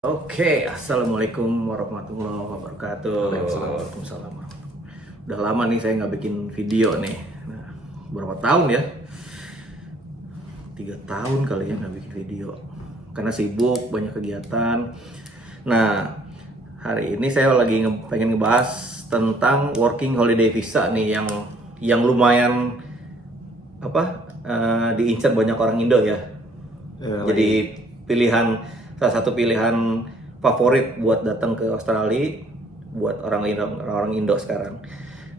Assalamualaikum warahmatullahi wabarakatuh. Waalaikumsalam. Udah lama nih saya nggak bikin video nih. Nah, berapa tahun ya? 3 tahun kali ya nggak bikin video. Karena sibuk, banyak kegiatan. Nah, hari ini saya lagi pengen ngebahas tentang working holiday visa nih yang lumayan diincar banyak orang Indo ya. Jadi salah satu pilihan favorit buat datang ke Australia buat orang Indo sekarang.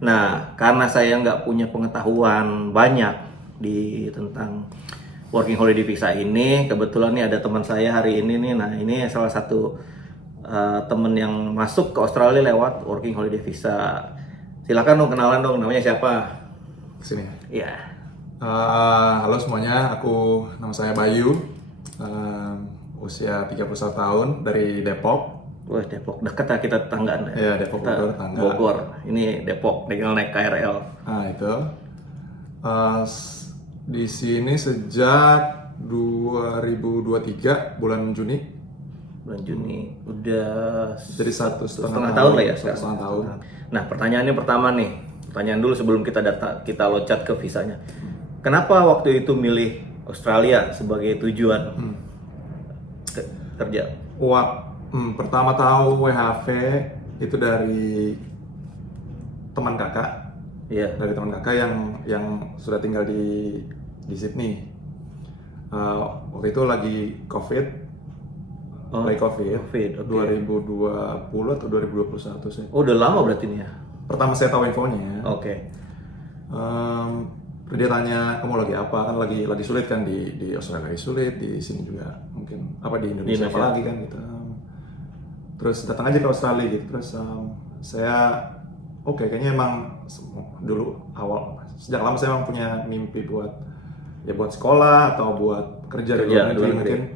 Nah, karena saya nggak punya pengetahuan banyak tentang working holiday visa ini, kebetulan nih ada teman saya hari ini nih. Nah, ini salah satu teman yang masuk ke Australia lewat working holiday visa. Silakan dong, kenalan dong, namanya siapa? Sini. Iya. Halo semuanya, nama saya Bayu, usia 31 tahun dari Depok. Wah, Depok dekat ya, kita tetanggaan. Iya, Depok Bogor, tetangga. Bogor. Ini Depok, tinggal naik KRL. Itu. Di sini sejak 2023 bulan Juni. Bulan Juni udah Jadi satu setengah tahun lah ya. Setengah tahun. Nah, pertanyaannya pertama nih. Pertanyaan dulu sebelum kita loncat ke visanya. Kenapa waktu itu milih Australia sebagai tujuan kerja? Pertama tahu WHV itu dari teman kakak. Iya. Dari teman kakak yang sudah tinggal di Sydney. Waktu itu lagi COVID. COVID, okay. 2020 atau 2021 sih. Oh, udah lama berarti nih ya? Pertama saya tahu infonya. Oke. Dia tanya, kamu lagi apa? Kan lagi sulit kan di Australia, lagi sulit, di sini juga mungkin di Indonesia apalagi kan gitu. Terus datang aja ke Australia gitu. Terus saya kayaknya emang dulu sejak lama saya emang punya mimpi buat sekolah atau buat kerja di luar negeri mungkin.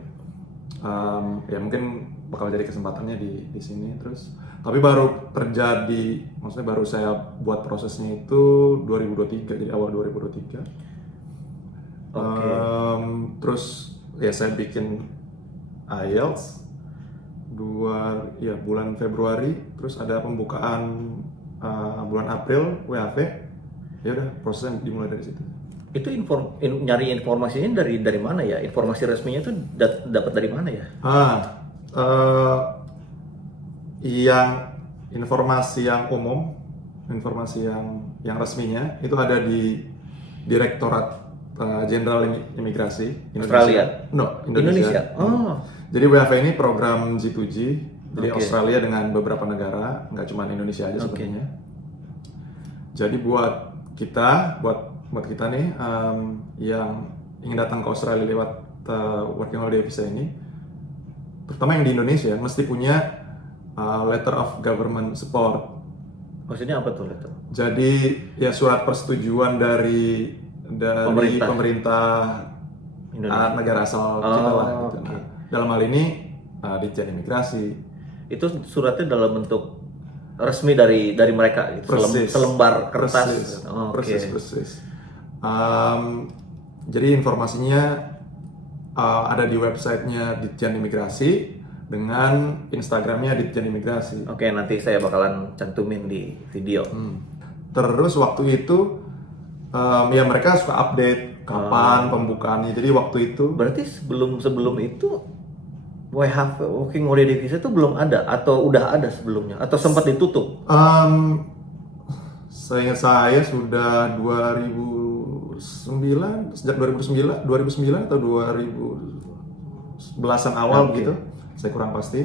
Mungkin bakal jadi kesempatannya di sini. Terus tapi baru terjadi, maksudnya baru saya buat prosesnya itu 2023, jadi awal 2023. Terus ya saya bikin IELTS bulan Februari, terus ada pembukaan bulan April WHV. Ya udah, prosesnya dimulai dari situ. Itu nyari informasinya dari mana ya? Informasi resminya itu dapat dari mana ya? Yang informasi yang umum, informasi yang resminya itu ada di Direktorat Jenderal Imigrasi Australia? Indonesia. Oh. Jadi WHV ini program G2G, jadi Australia dengan beberapa negara, nggak cuma Indonesia aja sebenarnya. Jadi buat kita nih yang ingin datang ke Australia lewat working holiday visa ini, terutama yang di Indonesia mesti punya letter of government support. Maksudnya apa tuh letter? Jadi ya surat persetujuan dari pemerintah negara asal kita lah. Gitu. Nah, dalam hal ini Ditjen Imigrasi. Itu suratnya dalam bentuk resmi dari mereka gitu. Selembar kertas. Persis. Jadi informasinya ada di websitenya Ditjen Imigrasi dengan Instagramnya Ditjen Imigrasi. Oke, nanti saya bakalan cantumin di video. Terus waktu itu mereka suka update kapan pembukaannya. Jadi waktu itu berarti sebelum itu WHV working holiday visa itu belum ada atau udah ada sebelumnya atau sempat ditutup? Saya sudah 2009 atau 2011-an awal gitu. Saya kurang pasti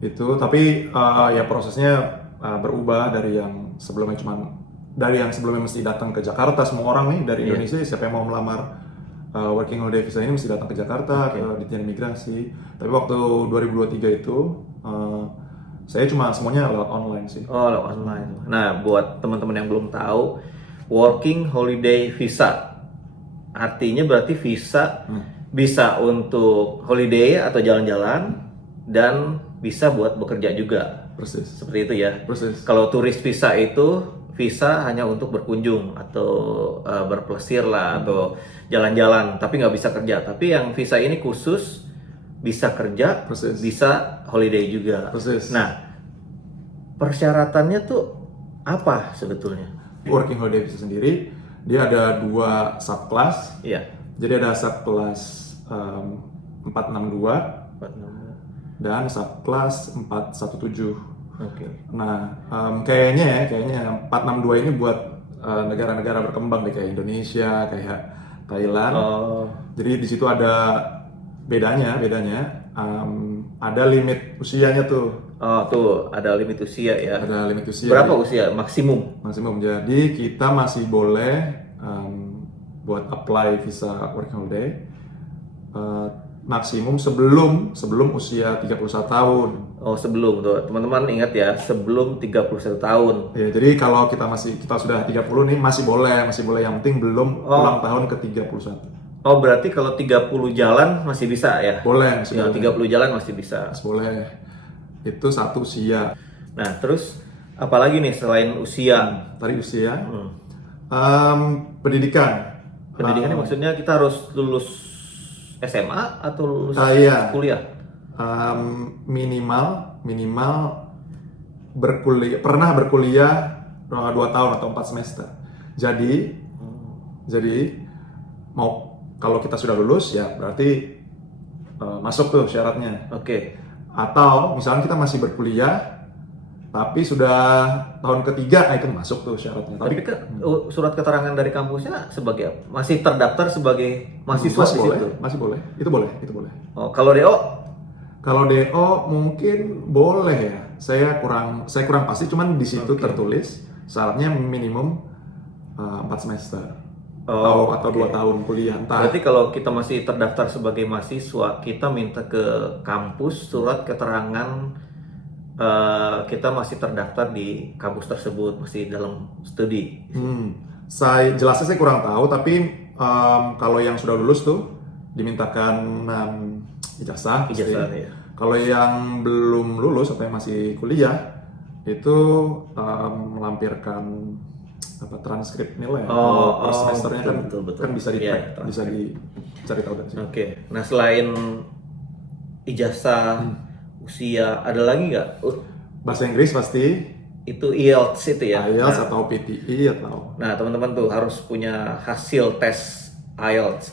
itu, tapi ya prosesnya berubah dari yang sebelumnya mesti datang ke Jakarta semua orang nih dari Indonesia, siapa yang mau melamar working holiday visa ini mesti datang ke Jakarta ke Ditjen Imigrasi. Tapi waktu 2023 itu saya cuma semuanya lewat online sih. Oh, lewat online. Nah, buat teman-teman yang belum tahu, working holiday visa artinya berarti visa bisa untuk holiday atau jalan-jalan dan bisa buat bekerja juga. Persis. Seperti itu ya. Persis. Kalau turis visa itu visa hanya untuk berkunjung atau berplesir lah atau jalan-jalan, tapi nggak bisa kerja. Tapi yang visa ini khusus bisa kerja, Persis. bisa holiday juga. Persis. Nah, persyaratannya tuh apa sebetulnya? Working holiday visa sendiri, dia ada 2 subclass. Iya. Jadi ada subclass 462 dan subclass 417. Oke. Nah, kayaknya 462 ini buat negara-negara berkembang deh, kayak Indonesia, kayak Thailand. Oh, Jadi di situ ada bedanya, ada limit usianya tuh, oh tuh ada limit usia ya. ada limit usia. Berapa usia maksimum? Maksimum. Jadi kita masih boleh buat apply visa working holiday maksimum sebelum usia 31 tahun. Oh, sebelum tuh. Teman-teman ingat ya, sebelum 31 tahun. Ya, jadi kalau kita sudah 30 nih masih boleh yang penting belum ulang tahun ke 31. Oh, berarti kalau 30 jalan masih bisa ya? Boleh, masih Ya, boleh. 30 jalan masih bisa. Masih boleh. Itu satu usia. Nah, terus apalagi nih selain usia? Tadi usia. Pendidikan. Pendidikannya maksudnya kita harus lulus SMA atau lulus Iya. kuliah? Minimal pernah berkuliah 2 tahun atau 4 semester. Jadi kalau kita sudah lulus ya berarti masuk tuh syaratnya. Oke. Atau misalnya kita masih berkuliah tapi sudah tahun ketiga, itu masuk tuh syaratnya. Tapi surat keterangan dari kampusnya sebagai apa? Masih terdaftar sebagai mahasiswa masih di boleh, situ? masih boleh. Itu boleh. Oh, kalau DO? Kalau DO mungkin boleh ya. Saya kurang pasti, cuman di situ tertulis syaratnya minimum 4 semester. Atau 2 tahun kuliah, entah. Berarti kalau kita masih terdaftar sebagai mahasiswa, kita minta ke kampus surat keterangan kita masih terdaftar di kampus tersebut, masih dalam studi. Jelasnya saya kurang tahu, tapi kalau yang sudah lulus tuh dimintakan ijazah. Ya. Kalau yang belum lulus atau yang masih kuliah itu melampirkan transkrip nilai. Per semesternya betul. kan bisa dicari tahu dari situ. Oke. Nah, selain ijazah, usia, ada lagi nggak? Bahasa Inggris pasti. Itu IELTS itu ya? IELTS atau PTE atau. Nah, teman-teman tuh harus punya hasil tes IELTS,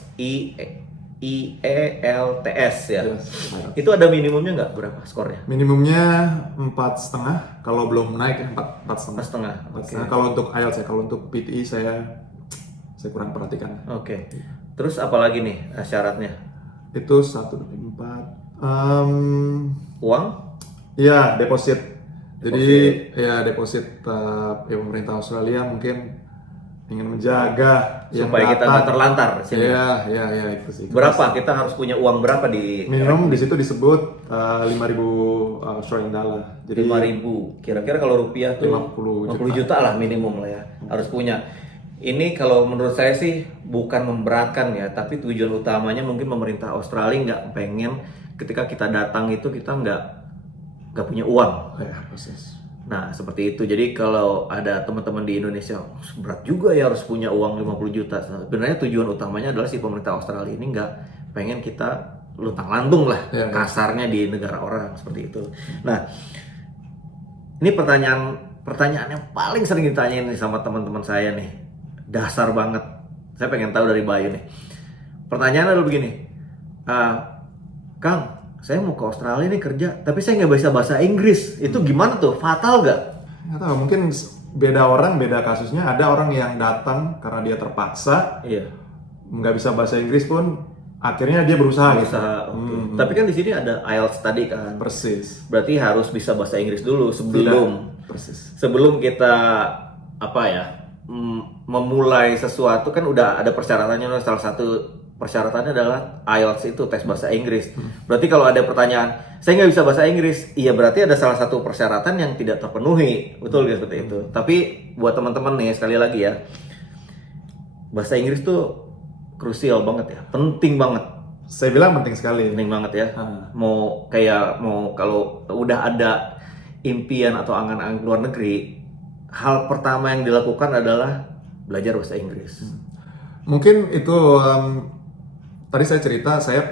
IELTS ya. Yes. Itu ada minimumnya nggak, berapa skornya? Minimumnya 4,5, kalau belum naik 4,5. 4,5. Kalau untuk IELTS ya, kalau untuk PTE saya kurang perhatikan. Oke. Terus apa lagi nih syaratnya? Itu 1, 2, 4. Uang? Iya, deposit. Jadi ya deposit pemerintah Australia mungkin ingin menjaga Supaya kita nggak terlantar di sini. Iya, itu sih. Berapa? Kita harus punya uang berapa di minimum di situ disebut 5.000 Australian dollar. Jadi 5.000. Kira-kira kalau rupiah tuh 50 juta lah minimum lah ya. Harus punya. Ini kalau menurut saya sih bukan memberatkan ya, tapi tujuan utamanya mungkin pemerintah Australia nggak pengen ketika kita datang itu kita nggak punya uang. Ya, proses. Nah, seperti itu. Jadi kalau ada teman-teman di Indonesia, berat juga ya harus punya uang 50 juta. Sebenarnya tujuan utamanya adalah si pemerintah Australia ini nggak pengen kita luntang-lantung lah, kasarnya di negara orang, seperti itu. Nah, ini pertanyaan yang paling sering ditanyain nih sama teman-teman saya nih. Dasar banget. Saya pengen tahu dari Bayu nih. Pertanyaan adalah begini. Kang, saya mau ke Australia nih kerja, tapi saya nggak bisa bahasa Inggris. Itu gimana tuh? Fatal nggak? Nggak tahu, mungkin beda orang, beda kasusnya. Ada orang yang datang karena dia terpaksa, nggak bisa bahasa Inggris pun, akhirnya dia berusaha. Tapi kan di sini ada IELTS tadi kan. Persis. Berarti harus bisa bahasa Inggris dulu sebelum kita memulai sesuatu kan udah ada persyaratannya. Salah satu persyaratannya adalah IELTS itu tes bahasa Inggris. Berarti kalau ada pertanyaan, saya nggak bisa bahasa Inggris, iya berarti ada salah satu persyaratan yang tidak terpenuhi, betul gitu seperti itu. Tapi buat teman-teman nih sekali lagi ya, bahasa Inggris tuh krusial banget ya, penting banget. Saya bilang penting sekali. Penting banget ya. Mau kalau udah ada impian atau angan-angan luar negeri, hal pertama yang dilakukan adalah belajar bahasa Inggris. Mungkin itu tadi saya cerita saya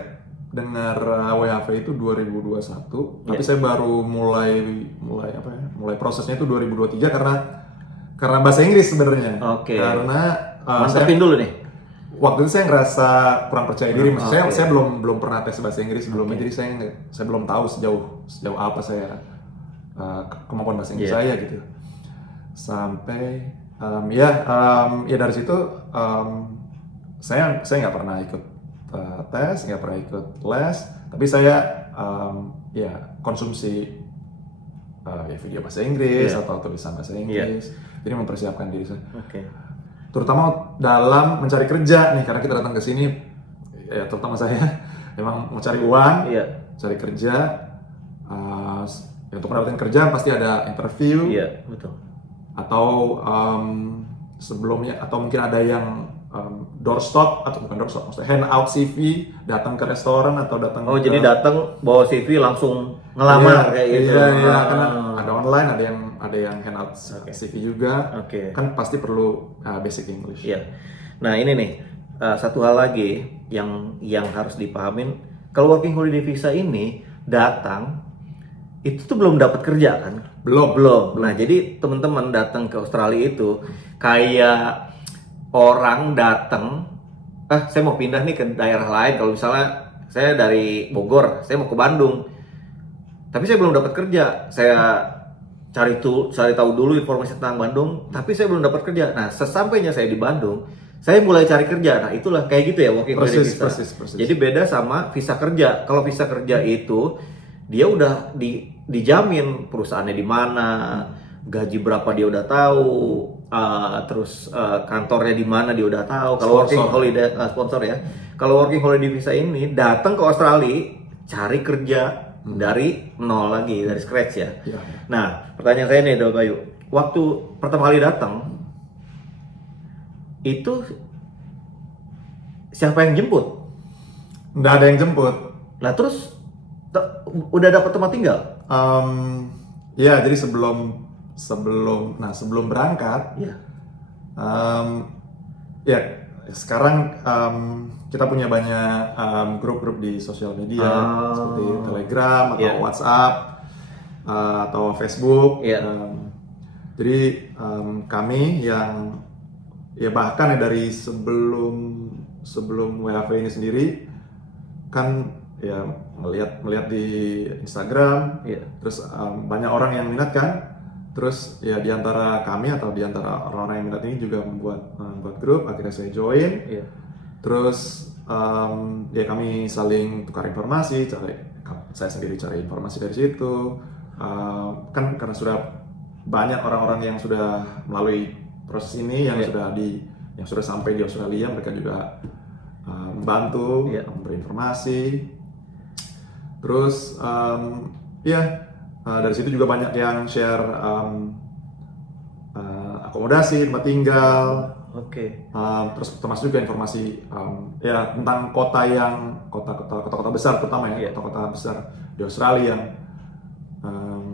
dengar WHV itu 2021, tapi Iya. saya baru mulai prosesnya itu 2023 karena bahasa Inggris sebenarnya. Oke. Karena Mantepin dulu nih. waktu itu saya ngerasa kurang percaya diri. Maksudnya Oke. saya belum pernah tes bahasa Inggris sebelumnya, jadi saya belum tahu sejauh apa saya kemampuan bahasa Inggris Iya. saya gitu. Sampai ya dari situ saya nggak pernah ikut tes, nggak pernah ikut les, tapi saya ya konsumsi ya video bahasa Inggris Iya. atau tulisan bahasa Inggris. Jadi mempersiapkan diri saya. Oke. Terutama dalam mencari kerja nih, karena kita datang ke sini ya terutama saya memang mau cari uang, Iya. cari kerja. Ya, untuk mendapatkan kerjaan pasti ada interview Iya, betul. atau sebelumnya atau mungkin ada yang doorstop atau bukan doorstop, maksudnya hand out CV, datang ke restoran atau datang Oh, ke jadi datang bawa CV langsung ngelamar kayak gitu. Iya, Ah. karena ada online, ada yang hand out CV juga. Oke. Kan pasti perlu basic English. Iya. Nah, ini nih satu hal lagi yang harus dipahamin. Kalau working holiday visa ini datang itu tuh belum dapat kerja kan? Belum. Nah, jadi teman-teman datang ke Australia itu kayak orang datang, saya mau pindah nih ke daerah lain. Kalau misalnya saya dari Bogor, saya mau ke Bandung, tapi saya belum dapat kerja. Saya cari tahu dulu informasi tentang Bandung, tapi saya belum dapat kerja. Nah, sesampainya saya di Bandung, saya mulai cari kerja. Nah, itulah kayak gitu ya working holiday visa. Persis. Jadi beda sama visa kerja. Kalau visa kerja itu dia udah dijamin perusahaannya di mana, gaji berapa dia udah tahu, terus kantornya di mana dia udah tahu. Kalau working holiday sponsor ya. Kalau working holiday visa ini datang ke Australia cari kerja dari nol lagi, dari scratch ya. Iya. Nah, pertanyaan saya nih, Do Bayu. Waktu pertama kali datang itu siapa yang jemput? Nggak ada yang jemput. Lah terus udah dapat tempat tinggal? Ya, jadi sebelum berangkat, Iya. ya sekarang kita punya banyak grup-grup di sosial media seperti Telegram atau Iya. WhatsApp atau Facebook. Iya. Jadi kami yang ya bahkan ya dari sebelum WHV ini sendiri kan ya melihat di Instagram, Iya. terus banyak orang yang minat kan, terus ya di antara kami atau di antara orang-orang yang minat ini juga membuat grup, akhirnya saya join, Iya. terus ya kami saling tukar informasi, saya sendiri cari informasi dari situ, kan karena sudah banyak orang-orang yang sudah melalui proses ini yang Iya. sudah sampai di Australia, mereka juga membantu, Iya. memberi informasi. Terus dari situ juga banyak yang share akomodasi, tempat tinggal, Oke. terus termasuk juga informasi ya tentang kota-kota besar terutama ya, Iya. kota-kota besar di Australia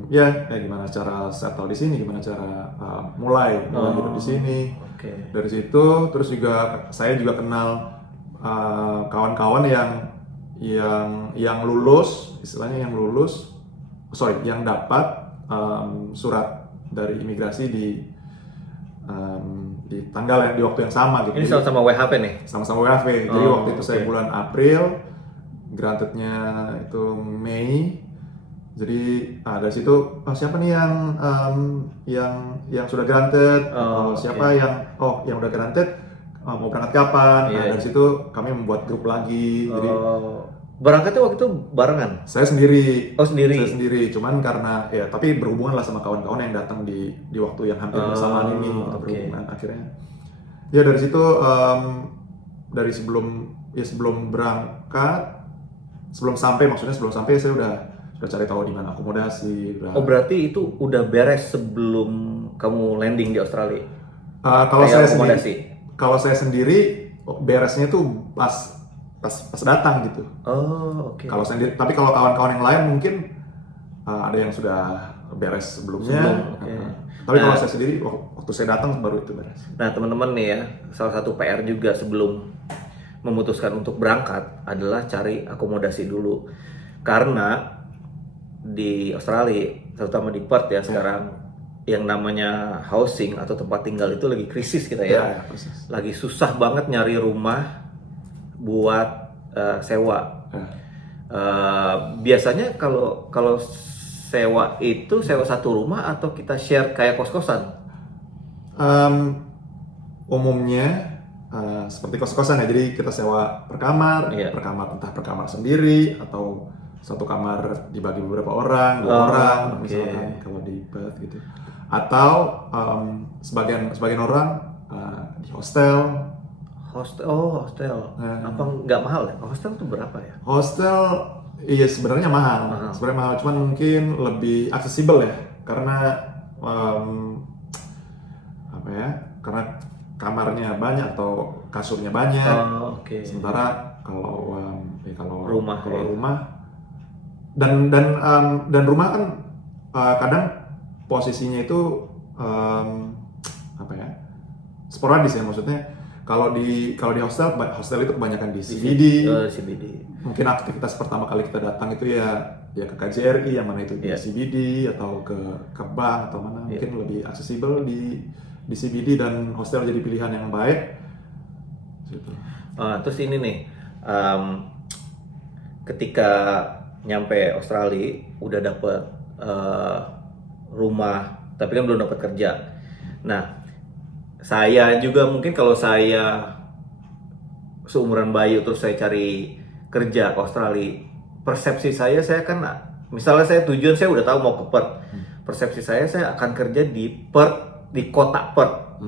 yang gimana cara settle di sini, gimana cara mulai hidup di sini. Oke. Dari situ terus juga saya juga kenal kawan-kawan yang lulus, istilahnya yang dapat surat dari imigrasi di tanggal di waktu yang sama gitu. Ini sama-sama WHP nih. Sama-sama WHV. Jadi waktu itu saya oke. bulan April, grantednya itu Mei. Jadi dari situ siapa nih yang sudah granted, siapa yang udah granted mau berangkat kapan. Iya. Dari situ kami membuat grup lagi. Jadi Berangkatnya waktu itu barengan? saya sendiri. Oh, sendiri? Saya sendiri, cuman karena ya tapi berhubungan lah sama kawan-kawan yang datang di waktu yang hampir bersamaan ini, kita berhubungan akhirnya. Ya dari situ dari sebelum berangkat, sebelum sampai saya udah cari tahu di mana akomodasi. Oh, berarti itu udah beres sebelum kamu landing di Australia? Kalau saya sendiri beresnya tuh pas datang gitu. Oh, oke. Tapi kalau kawan-kawan yang lain mungkin ada yang sudah beres sebelumnya. Tapi kalau saya sendiri waktu saya datang baru itu beres. Nah, teman-teman nih ya, salah satu PR juga sebelum memutuskan untuk berangkat adalah cari akomodasi dulu. Karena di Australia, terutama di Perth ya sekarang, yang namanya housing atau tempat tinggal itu lagi krisis kita ya. Persis. Lagi susah banget nyari rumah buat sewa. Biasanya kalau sewa itu sewa satu rumah atau kita share kayak kos-kosan? Umumnya seperti kos-kosan ya, jadi kita sewa per kamar, Iya. entah per kamar sendiri atau satu kamar dibagi beberapa orang, 2 orang, oke. misalkan kalau di Perth gitu. Atau sebagian orang di hostel. Hostel. Apa nggak mahal ya? Hostel tuh berapa ya? Hostel iya sebenarnya mahal, cuman mungkin lebih aksesibel ya, karena apa ya? Karena kamarnya banyak atau kasurnya banyak. Oke. Sementara kalau Rumah, ya. rumah dan rumah kan kadang posisinya itu apa ya? Sporadis ya, maksudnya kalau di hostel itu kebanyakan di CBD. CBD. Mungkin aktivitas pertama kali kita datang itu ya ke KJRI, yang mana itu di CBD atau ke bank atau mana, mungkin lebih aksesibel di CBD, dan hostel jadi pilihan yang baik. Gitu. Terus ini nih, ketika nyampe Australia udah dapet rumah, tapi kan belum dapat kerja. Nah, saya juga mungkin kalau saya seumuran Bayu terus saya cari kerja ke Australia, persepsi saya kan, misalnya saya tujuan saya udah tahu mau ke Perth, persepsi saya akan kerja di Perth, di kota Perth.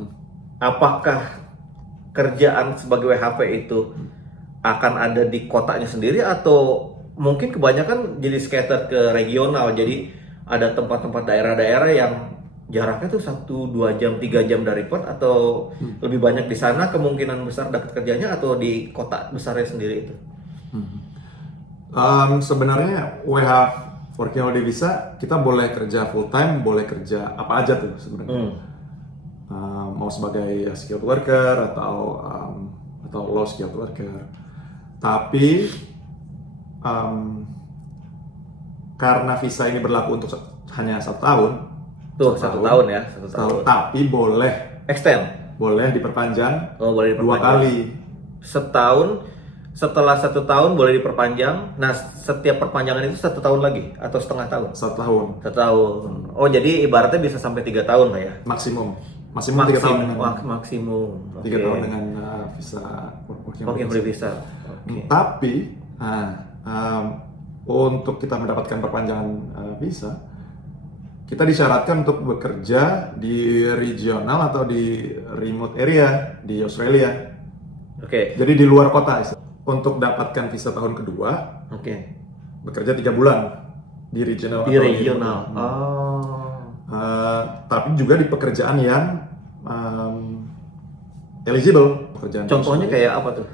Apakah kerjaan sebagai WHP itu akan ada di kotanya sendiri, atau mungkin kebanyakan jadi scatter ke regional, jadi ada tempat-tempat daerah-daerah yang jaraknya tuh 1-2 jam, 3 jam dari Perth, atau lebih banyak di sana kemungkinan besar dapat kerjanya, atau di kota besarnya sendiri itu? Sebenarnya working holiday visa kita boleh kerja full time, boleh kerja apa aja tuh sebenarnya. Mau sebagai skilled worker atau low skilled worker. Tapi karena visa ini berlaku untuk hanya 1 tahun. Tuh, 1 tahun ya, 1 tahun. Tapi boleh Extend? boleh diperpanjang. Boleh 2 diperpanjang. kali. Setahun, setelah 1 tahun boleh diperpanjang. Nah, setiap perpanjangan itu 1 tahun lagi atau setengah tahun? 1 tahun. 1 tahun. Oh, jadi ibaratnya bisa sampai 3 tahun lah ya? Maksimum 3 tahun dengan maksimum. 3 tahun dengan visa working holiday visa. Tapi untuk kita mendapatkan perpanjangan visa, kita disyaratkan untuk bekerja di regional atau di remote area di Australia. Jadi di luar kota. Untuk dapatkan visa tahun kedua, bekerja 3 bulan di regional. Di regional. Tapi juga di pekerjaan yang eligible. Contohnya kayak apa tuh?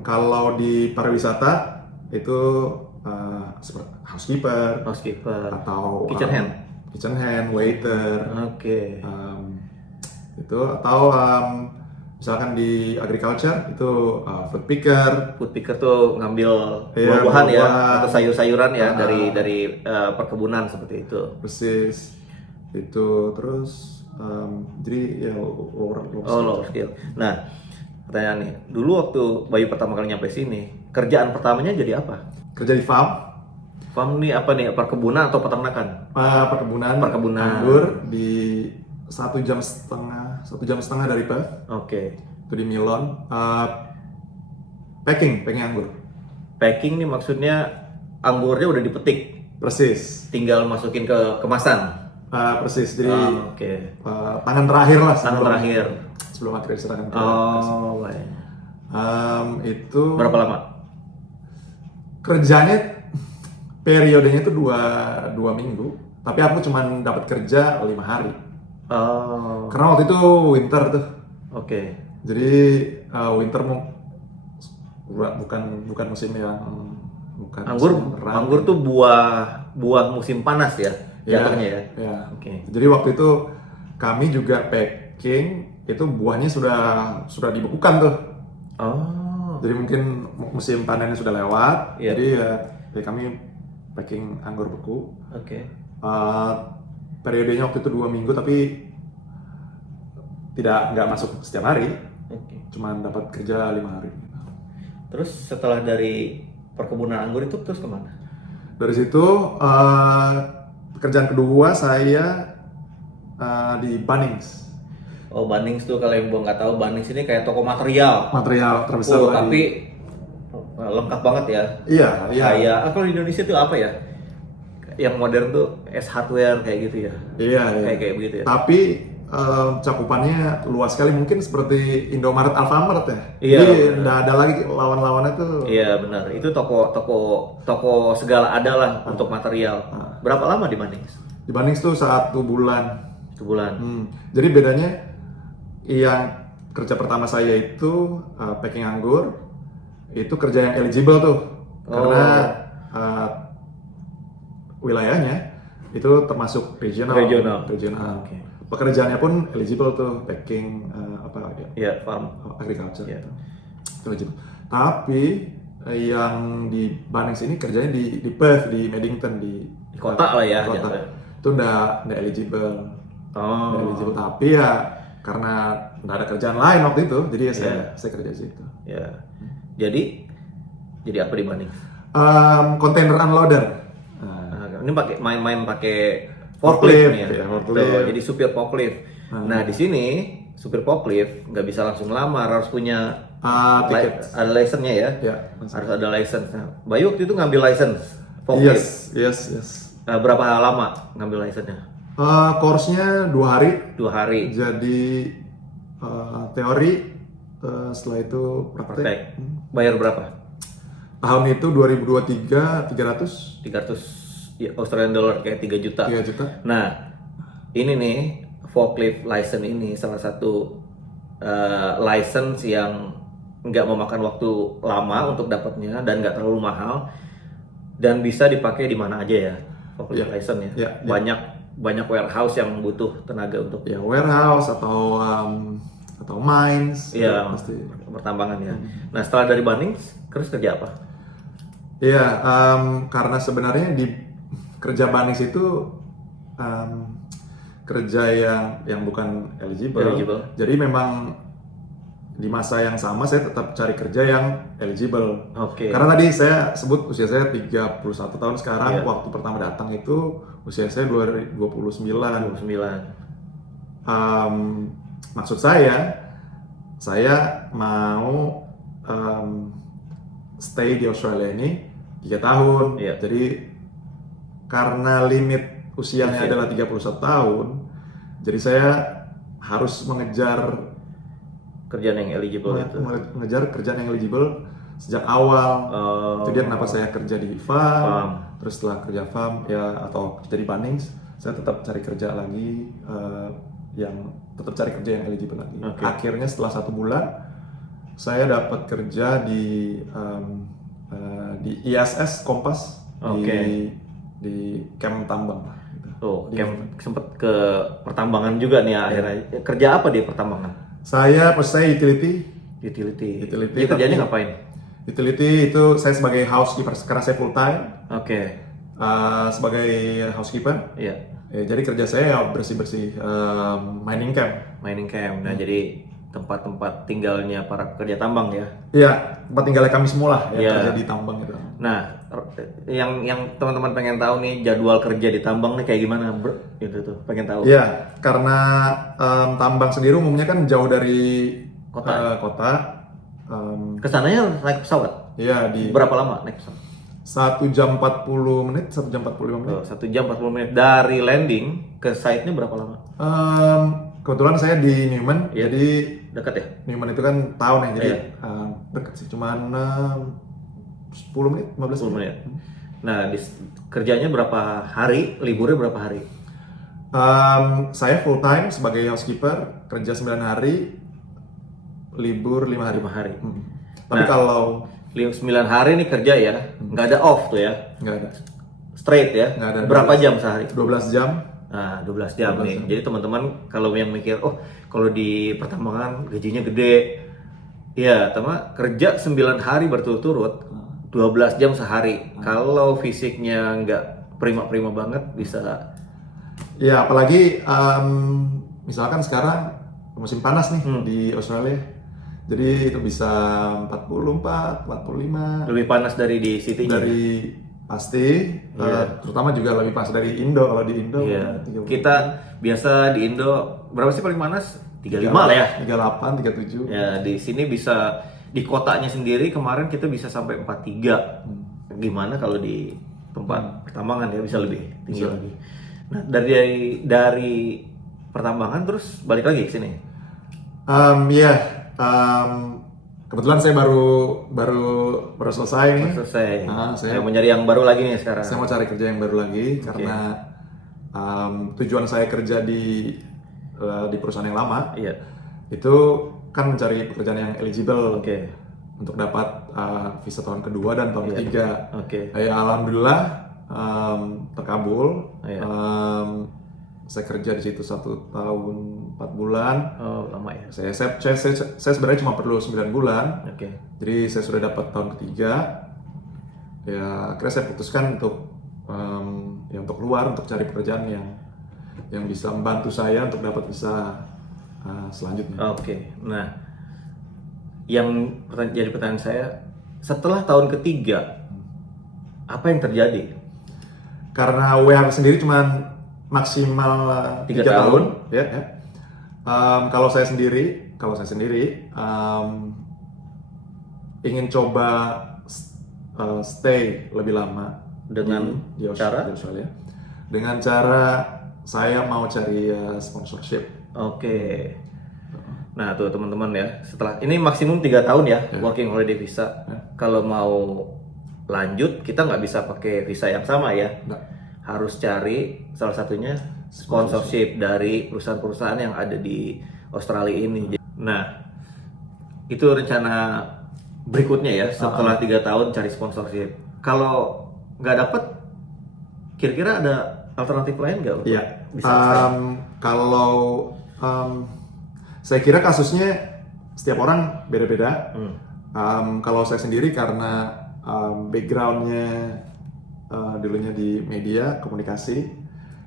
Kalau di pariwisata itu housekeeper atau kitchen hand, waiter. Itu atau misalkan di agriculture itu food picker. Food picker tuh ngambil buah-buahan ya, atau sayur-sayuran ya dari perkebunan seperti itu. Persis. Itu terus jadi ya lower skill. Nah, pertanyaan nih, dulu waktu Bayu pertama kali nyampe sini, kerjaan pertamanya jadi apa? Kerja di farm. Farm nih apa nih? Perkebunan atau peternakan? Perkebunan anggur di 1 jam setengah dari Perth. Itu di Milon. Packing anggur. Packing nih maksudnya anggurnya udah dipetik. Persis. Tinggal masukin ke kemasan. Persis. Jadi tangan terakhir lah. Sebelum akhirnya diserahkan ke baik. Itu berapa lama? Kerjanya periodenya itu 2 minggu. Tapi aku cuma dapat kerja 5 hari. Karena waktu itu winter tuh. Jadi winter bukan musim yang anggur tuh buah musim panas ya jatuhnya ya. Jadi waktu itu kami juga packing itu buahnya sudah dibekukan tuh. Oh. Jadi mungkin musim panennya sudah lewat, Iya. jadi ya kami packing anggur beku. Oke. Periodenya waktu itu 2 minggu, tapi nggak masuk setiap hari, Oke. cuma dapat kerja 5 hari. Terus setelah dari perkebunan anggur itu terus kemana? Dari situ pekerjaan kedua saya di Bunnings. Oh, Bunnings tuh kalau yang gua nggak tahu, Bunnings ini kayak toko material. Material terbesar Oh, lah tapi lengkap banget ya. Iya, iya. Kayak kalau di Indonesia tuh apa ya? Yang modern tuh S Hardware kayak gitu ya. Iya, iya. Kayak begitu ya. Tapi cakupannya luas sekali, mungkin seperti Indomaret, Alfamart ya. Iya, Jadi benar. nggak ada lagi lawan-lawannya tuh. Iya benar. Itu toko segala ada lah untuk material. Berapa lama di Bunnings? Di Bunnings tuh 1 bulan. Sebulan. Jadi bedanya yang kerja pertama saya itu packing anggur, itu kerja yang eligible tuh, karena wilayahnya itu termasuk regional. Oke. Pekerjaannya pun eligible tuh, packing Iya, farm. agriculture. Iya. Itu eligible. Tapi yang di Bunnings ini kerjanya di Perth, di Maddington, di kota lah ya, kota. jatuhnya. Itu udah eligible. Oh. Udah eligible, tapi ya karena nggak ada kerjaan lain waktu itu, jadi ya saya kerja di situ. Ya. Jadi apa di Bunnings? Container unloader. Ini pakai main pakai Forklift, nih ya. ya, forklift. Tuh, jadi supir forklift. Nah, di sini supir forklift nggak bisa langsung lamar, harus punya Tiket. ada license-nya ya. Ya. Harus ada license. Nah, Bayu waktu itu ngambil license forklift. Yes. Berapa lama ngambil license-nya? Course-nya 2 hari. 2 hari. Jadi teori, setelah itu praktek. Praktek. Bayar berapa? Tahun itu 2023 300 Australian dollar kayak 3 juta. 3 juta. Nah, ini nih forklift license ini salah satu license yang nggak memakan waktu lama untuk dapatnya dan nggak terlalu mahal dan bisa dipakai di mana aja ya forklift license ya. Banyak warehouse yang butuh tenaga untuk Ya, warehouse atau mines. ya pasti. pertambangan ya. Nah, setelah dari Bunnings terus kerja apa? Iya, karena sebenarnya di kerja Bunnings itu kerja yang bukan eligible. Jadi memang di masa yang sama saya tetap cari kerja yang eligible. Oke. Karena tadi saya sebut usia saya 31 tahun sekarang, Iya. waktu pertama datang itu usia saya 29. 29. Maksud saya mau stay di Australia ini 3 tahun. Iya. Jadi karena limit usianya adalah 31 tahun, jadi saya harus mengejar Kerjaan yang eligible itu. mengejar kerjaan yang eligible sejak awal. Itu dia kenapa saya kerja di farm. Terus setelah kerja farm ya atau kerja di Bunnings, saya tetap cari kerja lagi yang eligible lagi. Oke. Akhirnya setelah 1 bulan saya dapat kerja di ISS Kompas di camp tambang. Gitu. Oh, sempet ke pertambangan juga nih ya, akhirnya. Kerja apa di pertambangan? Saya utility. Utility. Utility, Jadi kerjanya tapi- ngapain? Utility itu saya sebagai housekeeper karena saya full time. Oke. Sebagai housekeeper. Iya. Jadi kerja saya ya bersih-bersih mining camp. Mining camp. Nah, jadi tempat-tempat tinggalnya para pekerja tambang ya. Iya, tempat tinggalnya kami semua lah yang Iya. kerja di tambang itu. Nah, yang teman-teman pengen tahu nih jadwal kerja di tambang nih kayak gimana, bro? Gitu tuh, pengen tahu. Iya, karena tambang sendiri umumnya kan jauh dari Kota. kota. Kesananya naik pesawat. Iya, di Berapa lama naik pesawat? 1 jam 40 menit, 1 jam 45 menit. 1 jam 40 menit dari landing ke site-nya berapa lama? Kebetulan saya di Newman, Iya. jadi Dekat ya? Newman itu kan tahun ya, jadi Iya. deket sih, cuman 10 menit, 15 10 menit. Nah, kerjanya berapa hari? Liburnya berapa hari? Saya full time sebagai housekeeper, kerja 9 hari, libur 5 hari. 5 hari. Tapi Nah. kalau 9 hari nih kerja ya, nggak ada off tuh ya, nggak ada, straight ya. Nggak ada. Berapa jam sehari? 12 jam. Nah, 12 jam nih. Jadi teman-teman kalau yang mikir, oh kalau di pertambangan gajinya gede, Iya, sama kerja 9 hari berturut-turut, 12 jam sehari. Kalau fisiknya nggak prima-prima banget, bisa. Ya, apalagi misalkan sekarang musim panas nih di Australia. Jadi itu bisa 44, 45 Lebih panas dari di City-nya. dari pasti, terutama juga lebih panas dari Indo. Kalau di Indo Iya. 30, Kita biasa di Indo, berapa sih paling panas? 35 lah ya. 38, 37. Ya, di sini bisa, di kotanya sendiri kemarin kita bisa sampai 43. Gimana kalau di tempat pertambangan ya, bisa lebih tinggi Bisa. lagi. Nah, dari pertambangan terus balik lagi ke sini. Iya, kebetulan saya baru selesai nih. Selesai. Saya Mau nyari yang baru lagi nih sekarang. mau cari kerja yang baru lagi karena tujuan saya kerja di perusahaan yang lama Iya. itu kan mencari pekerjaan yang eligible Oke. untuk dapat visa tahun kedua dan tahun ketiga. Oke. Ya, alhamdulillah terkabul. Iya. Saya kerja di situ 1 tahun 4 bulan. Oh, lama ya. Saya sebenarnya cuma perlu 9 bulan. Oke. Jadi saya sudah dapat tahun ketiga. Ya, akhirnya saya putuskan untuk untuk keluar untuk cari pekerjaan yang bisa membantu saya untuk dapat visa selanjutnya. Oke. Nah, yang jadi pertanyaan saya, setelah tahun ketiga, apa yang terjadi? Karena WH sendiri cuma maksimal 3 tahun, ya. Kalau saya sendiri ingin coba stay lebih lama Dengan di cara? Australia. Dengan cara saya mau cari sponsorship. Oke. Nah, tuh teman-teman ya, setelah ini maksimum 3 tahun ya, working holiday visa. Kalau mau lanjut, kita nggak bisa pakai visa yang sama ya. Nggak. Harus cari salah satunya sponsorship dari perusahaan-perusahaan yang ada di Australia ini. Nah, itu rencana berikutnya ya, setelah 3 tahun cari sponsorship. Kalau nggak dapet, kira-kira ada alternatif lain nggak? untuk Iya. bisa Kalau saya kira kasusnya setiap orang beda-beda. Kalau saya sendiri karena backgroundnya dulunya di media komunikasi,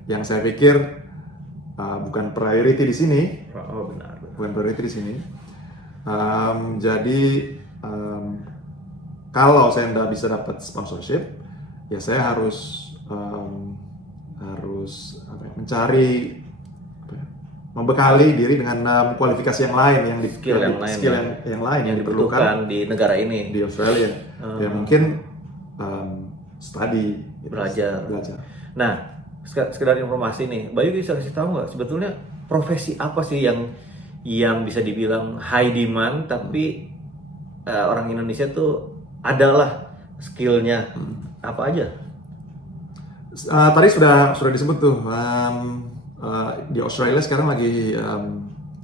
yang saya pikir bukan priority di sini. Oh, benar. Bukan priority di sini. Jadi kalau saya tidak bisa dapat sponsorship, ya saya harus mencari membekali diri dengan kualifikasi yang lain yang Skill yang lain yang diperlukan dibutuhkan di negara ini. di Australia. Ya mungkin study, gitu. Belajar. belajar. Nah, sekedar informasi nih, Bayu bisa kasih tahu nggak sebetulnya profesi apa sih yang bisa dibilang high demand tapi orang Indonesia tuh adalah skillnya apa aja? Tadi sudah disebut tuh, di Australia sekarang lagi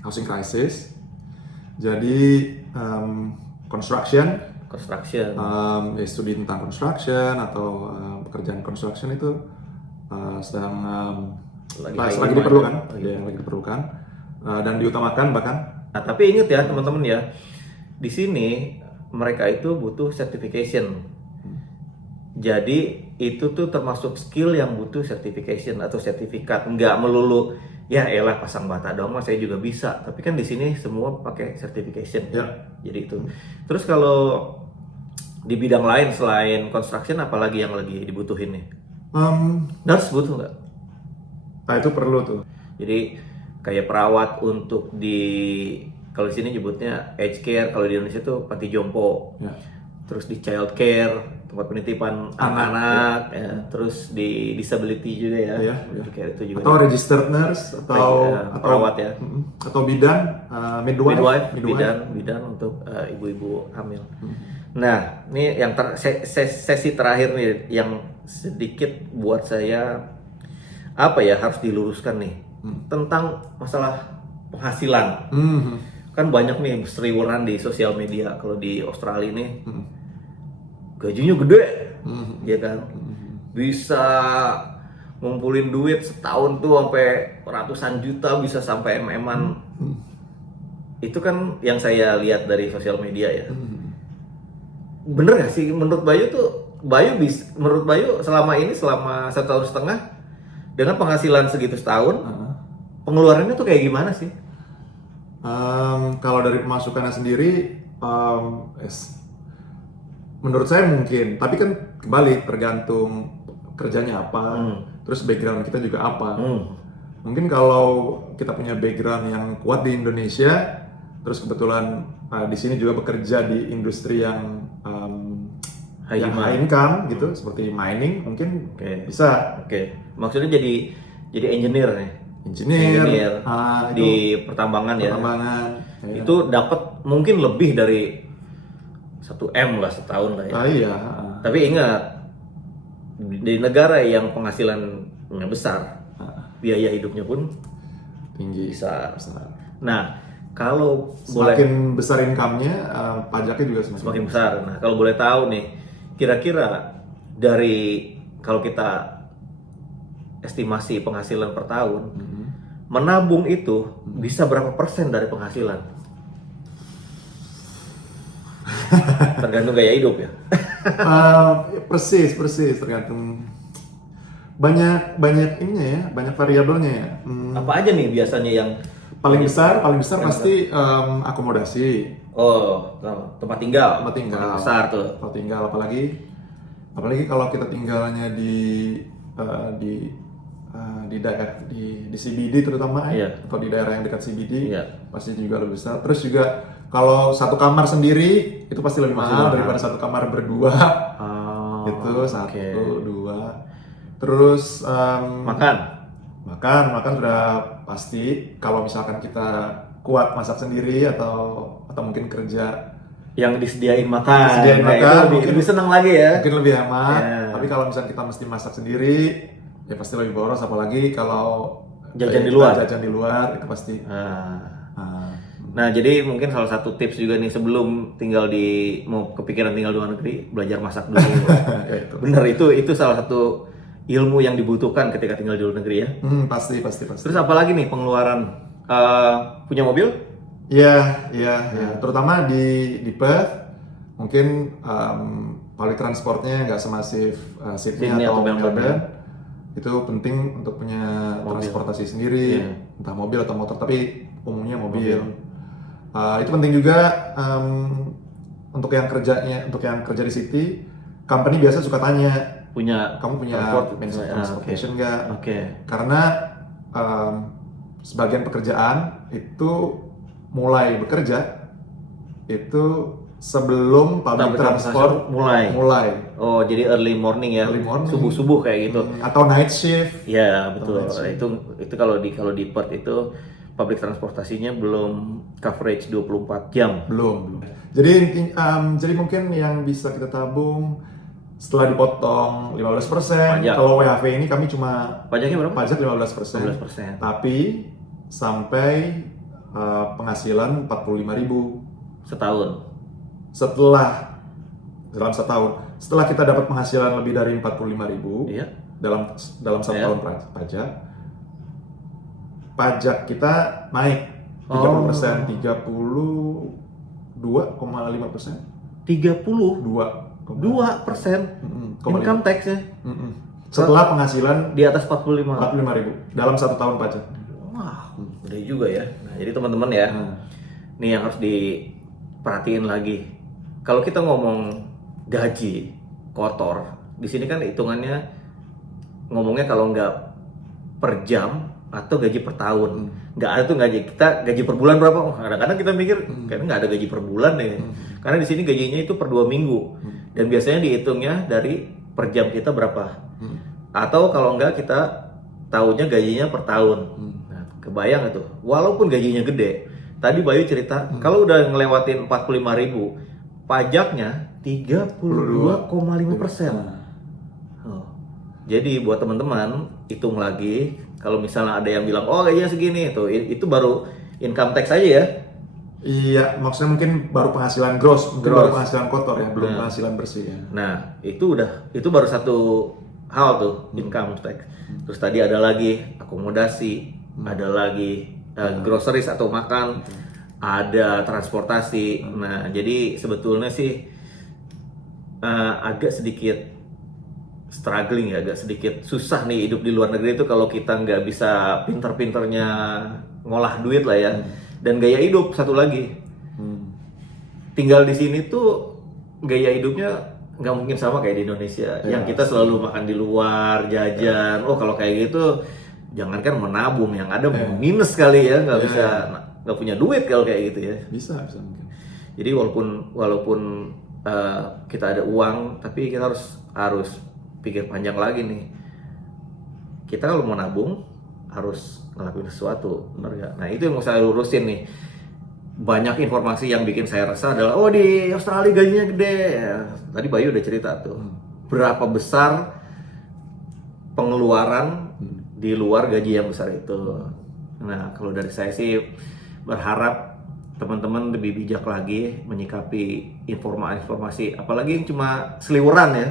housing crisis, jadi construction, studi tentang construction atau pekerjaan construction itu sedang lagi diperlukan, lagi diperlukan dan diutamakan bahkan. Nah, tapi ingat ya teman-teman ya, di sini mereka itu butuh certification. Jadi itu tuh termasuk skill yang butuh certification atau sertifikat, nggak melulu ya elah pasang bata dong, saya juga bisa. Tapi kan di sini semua pakai certification. Ya. Jadi itu. Terus kalau di bidang lain selain construction, apalagi yang lagi dibutuhin nih? Nurse butuh nggak? Nah itu perlu tuh. Jadi kayak perawat untuk kalau di sini nyebutnya aged care, kalau di Indonesia tuh panti jompo. Ya. Terus di child care, tempat penitipan anak-anak, ya. Terus di disability juga ya. Ya. Care itu juga. Atau registered nurse atau perawat ya. Atau bidan, midwife. Bidan untuk ibu-ibu hamil. Nah, ini yang sesi terakhir nih yang sedikit buat saya harus diluruskan nih tentang masalah penghasilan. Kan banyak nih berseliweran di sosial media kalau di Australia ini gajinya gede, ya kan, bisa ngumpulin duit setahun tuh sampai ratusan juta, bisa sampai MM-an. itu kan yang saya lihat dari sosial media ya. Bener gak sih menurut Bayu tuh, menurut Bayu selama 1,5 tahun dengan penghasilan segitu setahun, pengeluarannya tuh kayak gimana sih? Kalau dari pemasukannya sendiri, menurut saya mungkin, tapi kan kembali tergantung kerjanya apa, terus background kita juga apa. Mungkin kalau kita punya background yang kuat di Indonesia, terus kebetulan di sini juga bekerja di industri yang high income gitu, seperti mining, mungkin bisa. Maksudnya jadi engineer nih. Engineer, di pertambangan ya. Ya. Itu dapat mungkin lebih dari 1 M lah setahun lah ya. Iya. Tapi ingat, di negara yang penghasilannya besar, biaya hidupnya pun Tinggi. besar. Besar. Nah, kalau Semakin besar income-nya, pajaknya juga semakin besar. Nah, kalau boleh tahu nih, kira-kira dari kalau kita estimasi penghasilan per tahun, menabung itu bisa berapa persen dari penghasilan? Tergantung gaya hidup ya. Persis tergantung banyak ininya ya, banyak variabelnya ya. Apa aja nih biasanya yang Paling besar pasti akomodasi. Oh, tempat tinggal. Tempat tinggal. Paling besar tuh. Tempat tinggal, apalagi kalau kita tinggalnya di daerah di CBD terutama atau di daerah yang dekat CBD, pasti juga lebih besar. Terus juga kalau satu kamar sendiri itu pasti lebih mahal daripada satu kamar berdua. Itu satu, dua. Terus makan sudah pasti. Kalau misalkan kita kuat masak sendiri atau mungkin kerja yang disediain makan, mungkin lebih senang lagi ya. Mungkin lebih hemat. Tapi kalau misalkan kita mesti masak sendiri, ya pasti lebih boros. Apalagi kalau jajan di luar itu pasti. Nah, jadi mungkin salah satu tips juga nih sebelum mau kepikiran tinggal di luar negeri, belajar masak dulu. Bener, itu salah satu ilmu yang dibutuhkan ketika tinggal di luar negeri ya. Pasti. Terus apalagi nih pengeluaran? Punya mobil? Iya. Terutama di Perth, mungkin public transportnya nggak semasif Sydney atau Melbourne. Itu penting untuk punya transportasi sendiri, entah mobil atau motor, tapi umumnya mobil. Itu penting juga untuk yang kerja di city, company biasa suka tanya, kamu punya means of transportation nggak? Karena sebagian pekerjaan itu mulai bekerja itu sebelum public transport mulai. Oh, jadi early morning ya. Subuh-subuh kayak gitu. Atau night shift. Ya, betul. Itu kalau di Perth itu public transportasinya belum coverage 24 jam. Belum. Jadi mungkin yang bisa kita tabung setelah dipotong 15%. Kalau WHV ini kami cuma pajaknya berapa? Pajak 15%. Tapi sampai penghasilan 45.000 setahun. Dalam setahun. Setelah kita dapat penghasilan lebih dari 45.000 dalam satu tahun pajak kita naik 30%, 32,5%. 2%. Income tax ya. Setelah penghasilan di atas 45.000 dalam satu tahun pajak. Wah, gede juga ya. Nah, jadi teman-teman ya, nih yang harus diperhatiin lagi. Kalau kita ngomong gaji kotor, di sini kan hitungannya ngomongnya kalau nggak per jam atau gaji per tahun. Nggak ada tuh gaji per bulan berapa? Kadang-kadang kita mikir kayaknya nggak ada gaji per bulan deh. Karena di sini gajinya itu per 2 minggu. Dan biasanya dihitungnya dari per jam kita berapa. Atau kalau nggak kita tahunya gajinya per tahun. Nah, kebayang itu. Walaupun gajinya gede. Tadi Bayu cerita kalau udah ngelewatin 45.000, pajaknya 32,5%. Jadi buat teman-teman hitung lagi, kalau misalnya ada yang bilang oh gajinya segini, itu baru income tax aja ya. Iya, maksudnya mungkin baru penghasilan gross. Baru penghasilan kotor ya, belum penghasilan bersih ya. Nah, itu baru satu hal tuh, income tax. Terus tadi ada lagi akomodasi, ada lagi groceries atau makan, ada transportasi. Nah, jadi sebetulnya sih agak sedikit struggling ya, agak sedikit susah nih hidup di luar negeri itu kalau kita nggak bisa pinter-pinternya ngolah duit lah ya. Dan gaya hidup satu lagi, tinggal di sini tuh gaya hidupnya nggak mungkin sama kayak di Indonesia. Yang kita selalu makan di luar, jajan. Oh kalau kayak gitu, jangankan menabung, yang ada minus kali ya, nggak bisa, nggak punya duit kalau kayak gitu ya. Bisa mungkin. Jadi walaupun kita ada uang, tapi kita harus pikir panjang lagi nih. Kita kalau mau nabung harus ngelakuin sesuatu, benar nggak? Nah itu yang mau saya lurusin nih. Banyak informasi yang bikin saya resah adalah, oh di Australia gajinya gede. Ya, tadi Bayu udah cerita tuh, berapa besar pengeluaran di luar gaji yang besar itu. Nah kalau dari saya sih berharap teman-teman lebih bijak lagi menyikapi informasi, apalagi yang cuma seliweran ya.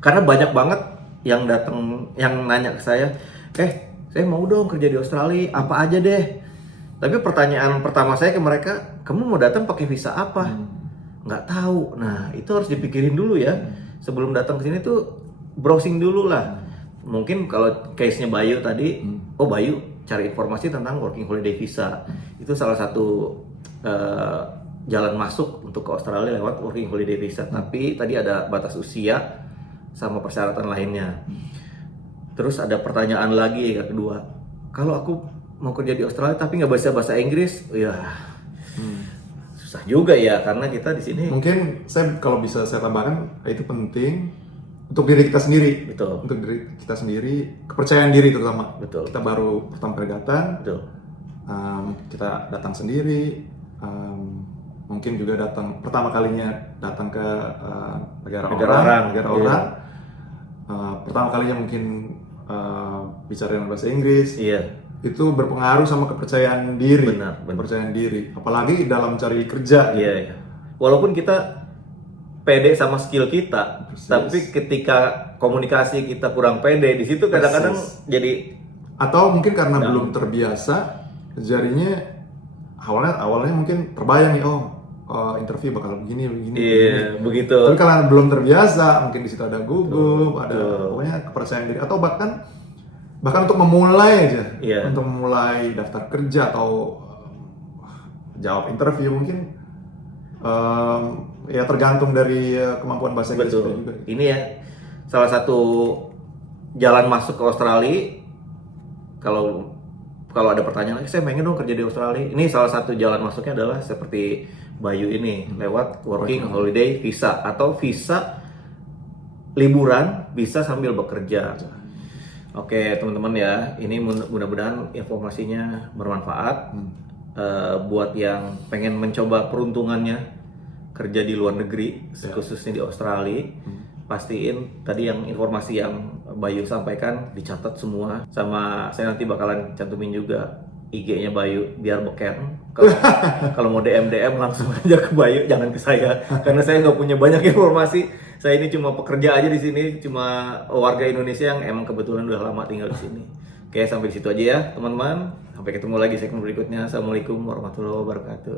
Karena banyak banget yang datang, yang nanya ke saya, saya mau dong kerja di Australia, apa aja deh. Tapi pertanyaan pertama saya ke mereka, kamu mau datang pakai visa apa? Nggak tahu. Nah itu harus dipikirin dulu ya. Sebelum datang ke sini tuh browsing dulu lah. Mungkin kalau case-nya Bayu tadi, oh Bayu cari informasi tentang working holiday visa. Itu salah satu jalan masuk untuk ke Australia lewat working holiday visa. Tapi tadi ada batas usia sama persyaratan lainnya. Terus ada pertanyaan lagi yang kedua, kalau aku mau kerja di Australia tapi nggak bisa bahasa Inggris, ya susah juga ya, karena kita di sini. Mungkin kalau bisa saya tambahkan, itu penting untuk diri kita sendiri. Betul. Untuk diri kita sendiri, kepercayaan diri terutama. Betul. Kita baru pertama kali datang. Betul. Kita datang sendiri. Mungkin juga pertama kalinya datang ke negara orang. Pertama kalinya mungkin bicara dengan bahasa Inggris. Iya. Itu berpengaruh sama kepercayaan diri. Benar. Kepercayaan diri. Apalagi dalam cari kerja. Iya. Walaupun kita pede sama skill kita, tapi ketika komunikasi kita kurang pede, di situ kadang-kadang jadi. Atau mungkin karena belum terbiasa, jadinya awalnya mungkin terbayang nih, interview bakal begini. Iya, begitu. Tapi kalau belum terbiasa, mungkin di situ ada gugup, ada pokoknya kepercayaan diri, atau bahkan untuk memulai aja, untuk memulai daftar kerja atau jawab interview mungkin ya tergantung dari kemampuan bahasa Inggris juga. Ini ya salah satu jalan masuk ke Australia. Kalau ada pertanyaan, saya pengen dong kerja di Australia. Ini salah satu jalan masuknya adalah seperti Bayu ini, lewat working holiday visa atau visa liburan bisa sambil bekerja. Oke teman-teman ya, ini mudah-mudahan informasinya bermanfaat buat yang pengen mencoba peruntungannya kerja di luar negeri, khususnya di Australia. Pastiin tadi yang informasi yang Bayu sampaikan dicatat semua, sama saya nanti bakalan cantumin juga IG-nya Bayu biar beken. Kalau mau DM langsung aja ke Bayu, jangan ke saya karena saya nggak punya banyak informasi. Saya ini cuma pekerja aja di sini, cuma warga Indonesia yang emang kebetulan udah lama tinggal di sini. Oke, sampai di situ aja ya teman-teman. Sampai ketemu lagi segmen berikutnya. Assalamualaikum warahmatullahi wabarakatuh.